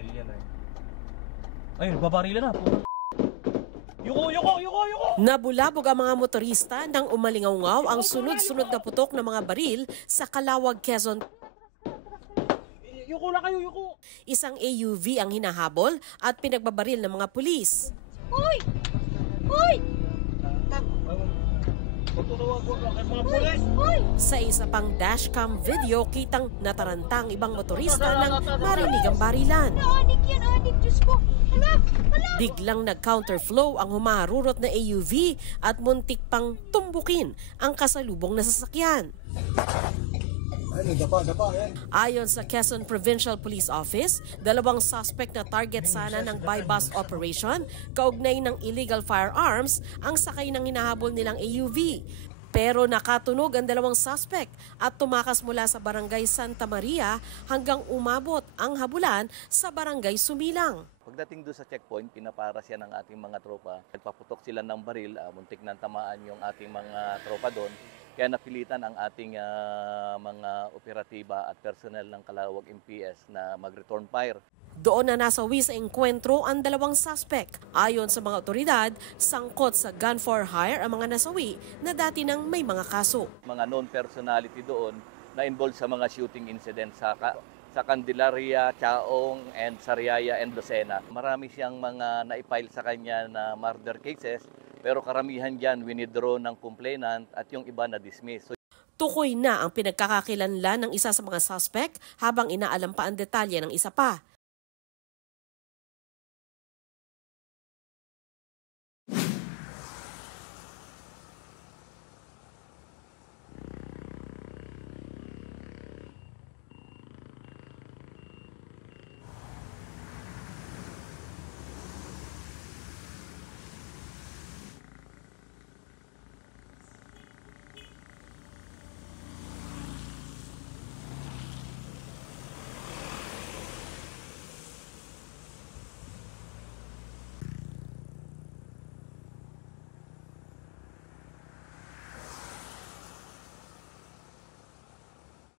botelya na eh. Ayun, babarila na. Yuko! Nabulabog ang mga motorista nang umalingaw ang sunod-sunod na putok ng mga baril sa Calawag, Quezon. Yuko na kayo, yuko! Isang AUV ang hinahabol at pinagbabaril ng mga pulis. Hoy! Hoy! Sa isa pang dashcam video, kitang nataranta ang ibang motorista nang marinig ang barilan. Adik yan, adik! Diyos ko! Hala! Biglang nag-counterflow ang humarurot na AUV at muntik pang tumbukin ang kasalubong na sasakyan. Ayon sa Quezon Provincial Police Office, 2 suspect na target sana ng buy-bust operation kaugnay ng illegal firearms ang sakay ng hinahabol nilang AUV. Pero nakatunog ang 2 suspect at tumakas mula sa barangay Santa Maria hanggang umabot ang habulan sa barangay Sumilang. Pagdating doon sa checkpoint, pinapara siya ng ating mga tropa. Nagpaputok sila ng baril, muntik nang tamaan yung ating mga tropa doon. Kaya napilitan ang ating mga operatiba at personnel ng Calawag MPS na mag-return fire. Doon na nasawi sa engkwentro ang 2 suspect. Ayon sa mga otoridad, sangkot sa gun for hire ang mga nasawi na dati nang may mga kaso. Mga known personality doon na involved sa mga shooting incidents sa Candelaria, Chaong, and Sariaya and Lucena. Marami siyang mga naipile sa kanya na murder cases, pero karamihan dyan winidraw ng complainant at yung iba na-dismiss. Tukoy na ang pinagkakakilanlan ng isa sa mga suspect habang inaalam pa ang detalye ng isa pa.